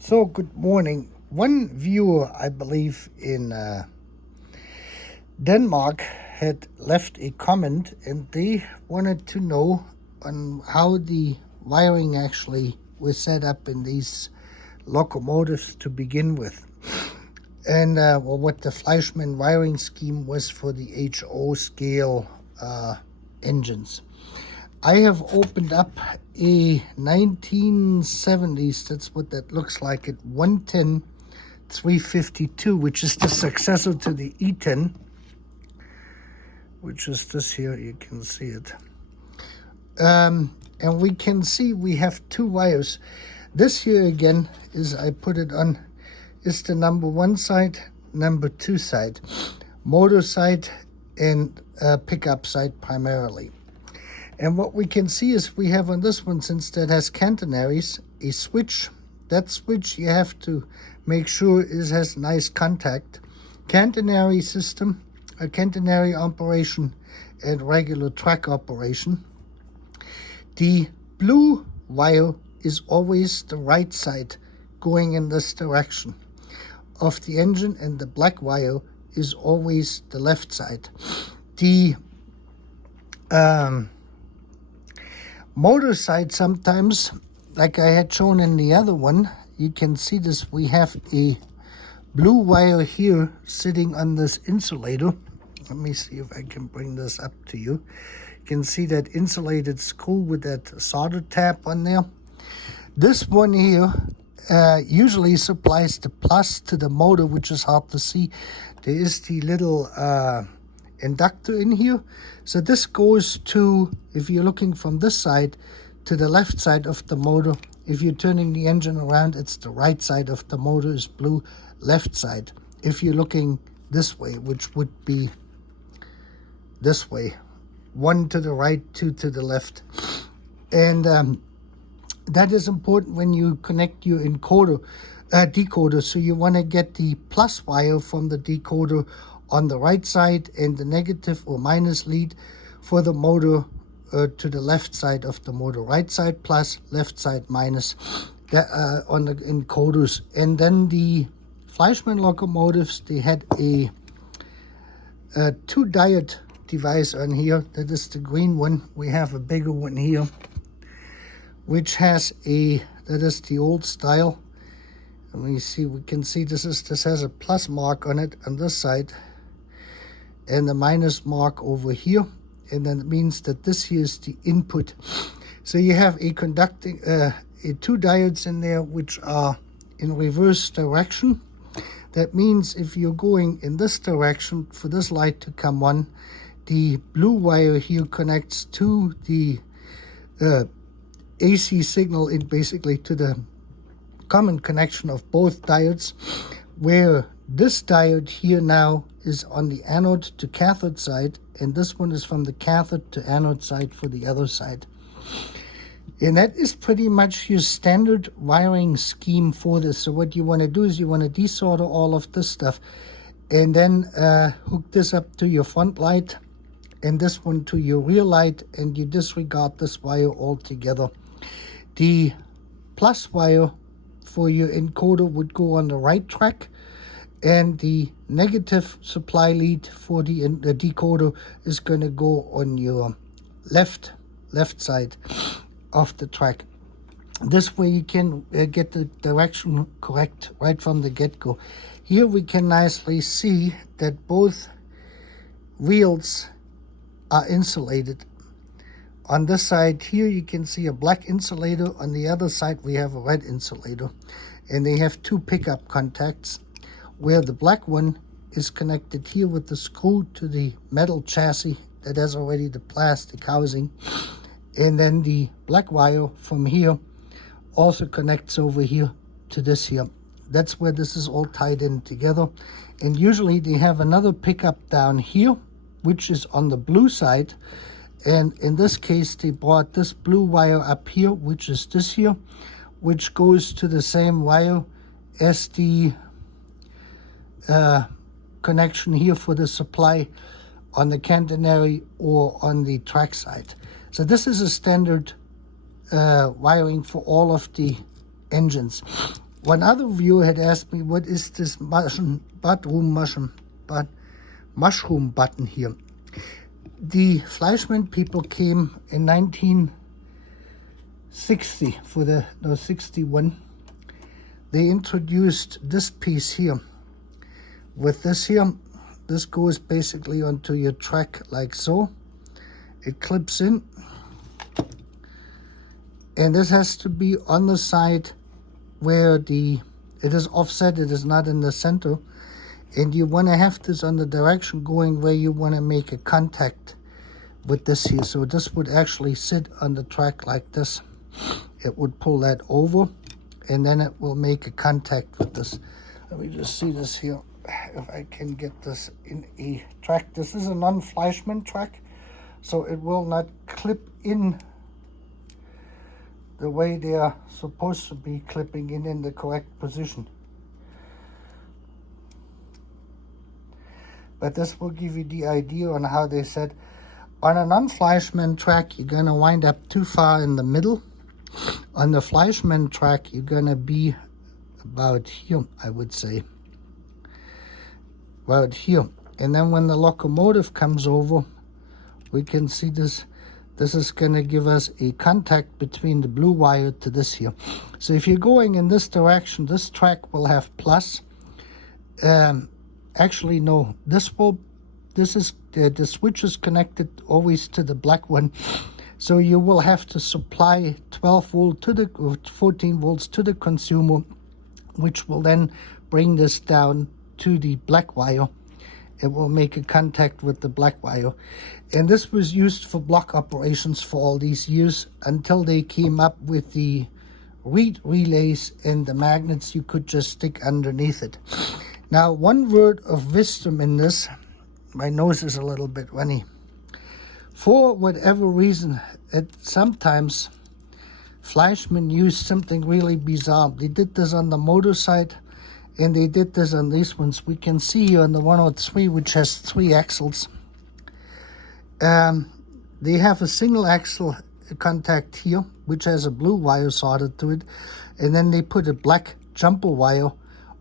So, good morning. One viewer, I believe, in Denmark had left a comment and they wanted to know on how the wiring actually was set up in these locomotives to begin with. And what the Fleischmann wiring scheme was for the HO scale engines. I have opened up a 1970's, that's what that looks like, at 110-352, which is the successor to the E10, which is this here, you can see it. And we can see we have two wires. This here again is, I put it on, is the number one side, number two side, motor side and pickup side primarily. And what we can see is we have on this one, since that has catenaries, a switch. That switch you have to make sure it has nice contact. Catenary system, a catenary operation and regular track operation. The blue wire is always the right side going in this direction of the engine, and the black wire is always the left side. The motor side, sometimes, like I had shown in the other one, you can see this, we have a blue wire here sitting on this insulator. Let me see if I can bring this up to you. You can see that insulated screw with that solder tab on there. This one here usually supplies the plus to the motor, which is hard to see. There is the little inductor in here. So this goes to, if you're looking from this side, to the left side of the motor. If you're turning the engine around, it's the right side of the motor is blue, left side. If you're looking this way, which would be this way, one to the right, two to the left. And that is important when you connect your decoder. So you want to get the plus wire from the decoder on the right side and the negative or minus lead for the motor to the left side of the motor. Right side plus, left side minus, on the encoders. And then the Fleischmann locomotives, they had a two diode device on here. That is the green one. We have a bigger one here, which has that is the old style. And we can see this has a plus mark on it on this side, and the minus mark over here, and then it means that this here is the input. So you have a conducting two diodes in there which are in reverse direction. That means if you're going in this direction for this light to come on, the blue wire here connects to the AC signal, in basically to the common connection of both diodes, where this diode here now is on the anode to cathode side, and this one is from the cathode to anode side for the other side. And that is pretty much your standard wiring scheme for this. So what you want to do is you want to desolder all of this stuff and then hook this up to your front light and this one to your rear light, and you disregard this wire altogether. The plus wire for your encoder would go on the right track, and the negative supply lead for the decoder is going to go on your left side of the track. This way you can get the direction correct right from the get-go. Here we can nicely see that both wheels are insulated. On this side here you can see a black insulator, on the other side we have a red insulator, and they have two pickup contacts, where the black one is connected here with the screw to the metal chassis that has already the plastic housing, and then the black wire from here also connects over here to this here. That's where this is all tied in together. And usually they have another pickup down here, which is on the blue side, and in this case they brought this blue wire up here, which is this here, which goes to the same wire as the connection here for the supply on the catenary or on the track side. So this is a standard wiring for all of the engines. One other viewer had asked me, what is this mushroom button here? The Fleischmann people came in 1960 61. They introduced this piece here. With this here, this goes basically onto your track like so. It clips in, and this has to be on the side where it is offset, it is not in the center, and you want to have this on the direction going where you want to make a contact with this here. So this would actually sit on the track like this. It would pull that over, and then it will make a contact with this. Let me just see this here, if I can get this in a track. This is a non-Fleischmann track, so it will not clip in the way they are supposed to be clipping in the correct position. But this will give you the idea on how they said. On a non-Fleischmann track, you're gonna wind up too far in the middle. On the Fleischmann track, you're gonna be about here, I would say. About here. And then when the locomotive comes over, we can see this. This is going to give us a contact between the blue wire to this here. So if you're going in this direction, this track will have plus. Actually, no. The switch is connected always to the black one. So you will have to supply 12 volt to the 14 volts to the consumer, which will then bring this down to the black wire. It will make a contact with the black wire. And this was used for block operations for all these years until they came up with the reed relays and the magnets you could just stick underneath it. Now, one word of wisdom in this, my nose is a little bit runny. For whatever reason, sometimes Fleischmann used something really bizarre. They did this on the motor side, and they did this on these ones. We can see here on the 103, which has 3 axles. They have a single axle contact here, which has a blue wire soldered to it. And then they put a black jumper wire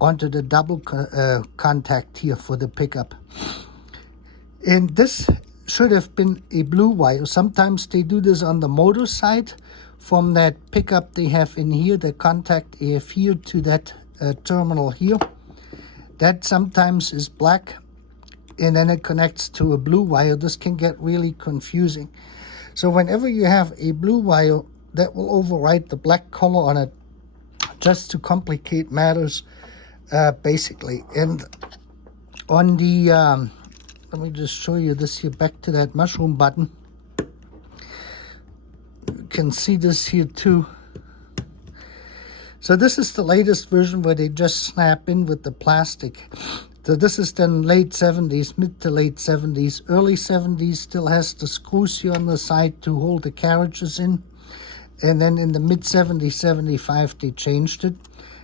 onto the double contact here for the pickup. And this should have been a blue wire. Sometimes they do this on the motor side. From that pickup they have in here, the contact AF here to that terminal here. That sometimes is black, and then it connects to a blue wire. This can get really confusing. So whenever you have a blue wire, that will override the black color on it, just to complicate matters, basically. And on the let me just show you this here, back to that mushroom button. You can see this here too. So this is the latest version where they just snap in with the plastic. So this is then late 70s, mid to late 70s. Early 70s still has the screws here on the side to hold the carriages in. And then in the mid 70s, 75, they changed it.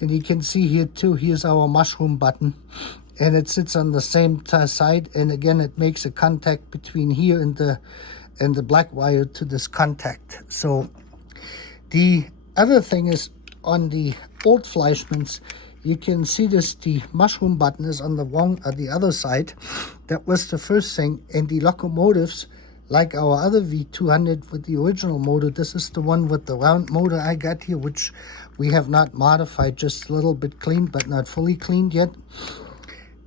And you can see here too, here's our mushroom button. And it sits on the same side. And again, it makes a contact between here and the black wire to this contact. So the other thing is, on the old Fleischmanns, you can see this, the mushroom button is on the other side. That was the first thing. And the locomotives, like our other V200 with the original motor, this is the one with the round motor I got here, which we have not modified, just a little bit cleaned, but not fully cleaned yet.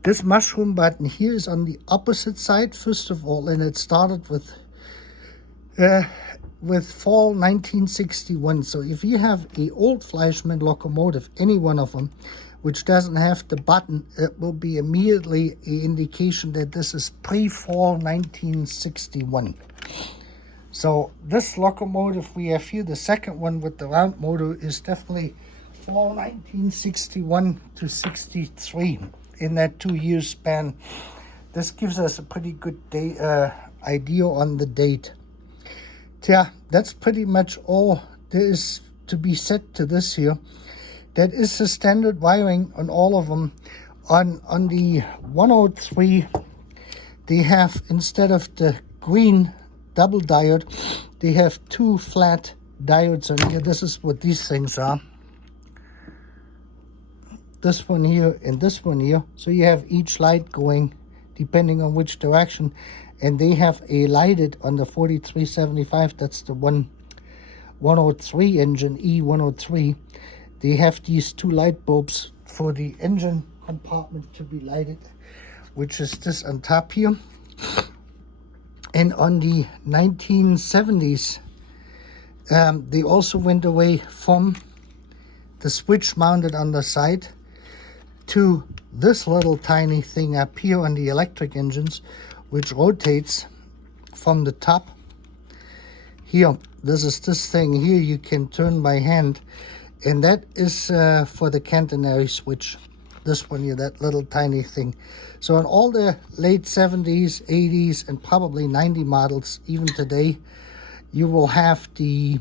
This mushroom button here is on the opposite side, first of all, and it started with fall 1961. So if you have a old Fleischmann locomotive, any one of them, which doesn't have the button, it will be immediately an indication that this is pre-fall 1961. So this locomotive we have here, the second one with the round motor, is definitely fall 1961 to 63. In that 2 year span. This gives us a pretty good idea on the date. Yeah, that's pretty much all there is to be said to this here. That is the standard wiring on all of them. On the 103, they have, instead of the green double diode, they have 2 flat diodes on here. This is what these things are. this one here and this one here. So you have each light going depending on which direction, and they have a lighted on the 4375. That's the 103 engine, E103. They have these two light bulbs for the engine compartment to be lighted, which is this on top here. And on the 1970s, they also went away from the switch mounted on the side to this little tiny thing up here on the electric engines, which rotates from the top. Here, this is this thing here you can turn by hand, and that is for the catenary switch. This one here, that little tiny thing. So in all the late 70s, 80s, and probably 90 models, even today, you will have the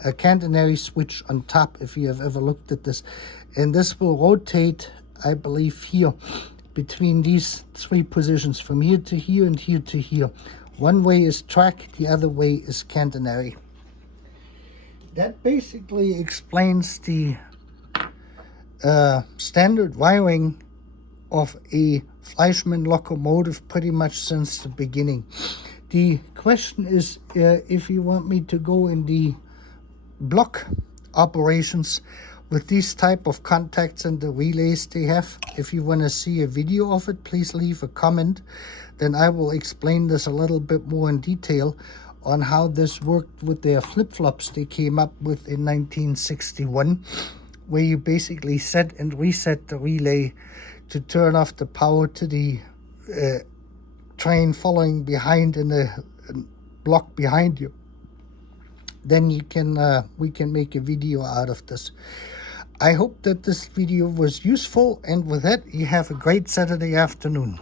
catenary switch on top, if you have ever looked at this. And this will rotate, I believe, here between these three positions, from here to here and here to here. One way is track, the other way is catenary. That basically explains the standard wiring of a Fleischmann locomotive pretty much since the beginning. The question is if you want me to go in the block operations with these type of contacts and the relays they have. If you want to see a video of it, please leave a comment. Then I will explain this a little bit more in detail on how this worked with their flip-flops they came up with in 1961, where you basically set and reset the relay to turn off the power to the train following behind in the block behind you. Then you can we can make a video out of this. I hope that this video was useful, and with that, you have a great Saturday afternoon.